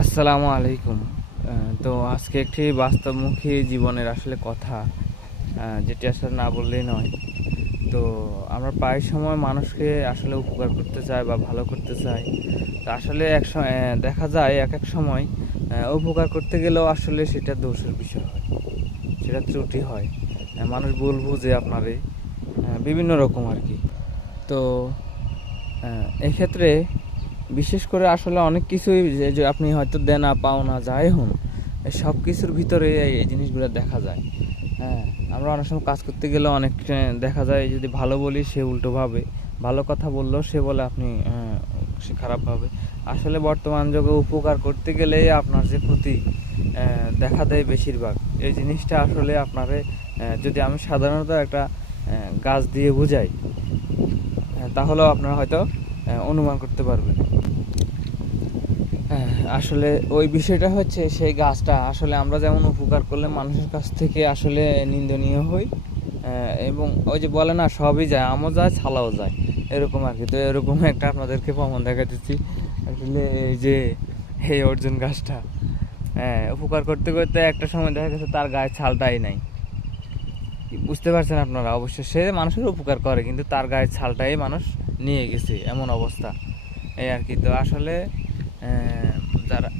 আসসালামু আলাইকুম। তো আজকে একটি বাস্তবমুখী জীবনের আসলে কথা, যেটি আসলে না বললেই নয়। তো আমরা প্রায় সময় মানুষকে আসলে উপকার করতে চাই বা ভালো করতে চাই। তো আসলে দেখা যায় এক সময় উপকার করতে গেলেও আসলে সেটা দোষের বিষয় হয়, সেটা ত্রুটি হয়। মানুষ ভুল বুঝে আপনারে বিভিন্ন রকম আর কি। তো এক্ষেত্রে বিশেষ করে আসলে অনেক কিছুই যে আপনি হয়তো দেনা পাওনা যাই হোন, সব কিছুর ভিতরে এই জিনিসগুলো দেখা যায়। হ্যাঁ, আমরা অনেক সময় কাজ করতে গেলে অনেক দেখা যায় যদি ভালো বলি সে উল্টো ভাবে, ভালো কথা বললেও সে বলে আপনি সে খারাপ ভাবে। আসলে বর্তমান যুগে উপকার করতে গেলে আপনার যে ক্ষতি দেখা দেয় বেশিরভাগ, এই জিনিসটা আসলে আপনারে যদি আমি সাধারণত একটা গাছ দিয়ে বুঝাই, তাহলেও আপনারা হয়তো অনুমান করতে পারবেন। হ্যাঁ, আসলে ওই বিষয়টা হচ্ছে সেই গাছটা আসলে আমরা যেমন উপকার করলে মানুষের কাছ থেকে আসলে নিন্দনীয় হই, এবং ওই যে বলে না সবই যায়, আমও যায় ছালাও যায়, এরকম আর কি। তো এরকম একটা আপনাদেরকে প্রমাণ দেখাতেছি। আসলে এই যে এই অর্জুন গাছটা, হ্যাঁ, উপকার করতে করতে একটা সময় দেখা গেছে তার গায়ে ছালটাই নাই। বুঝতে পারছেন আপনারা? অবশ্য সে মানুষের উপকার করে কিন্তু তার গায়ের ছালটাই মানুষ নিয়ে গেছে, এমন অবস্থা এই আর কি। তো আসলে যারা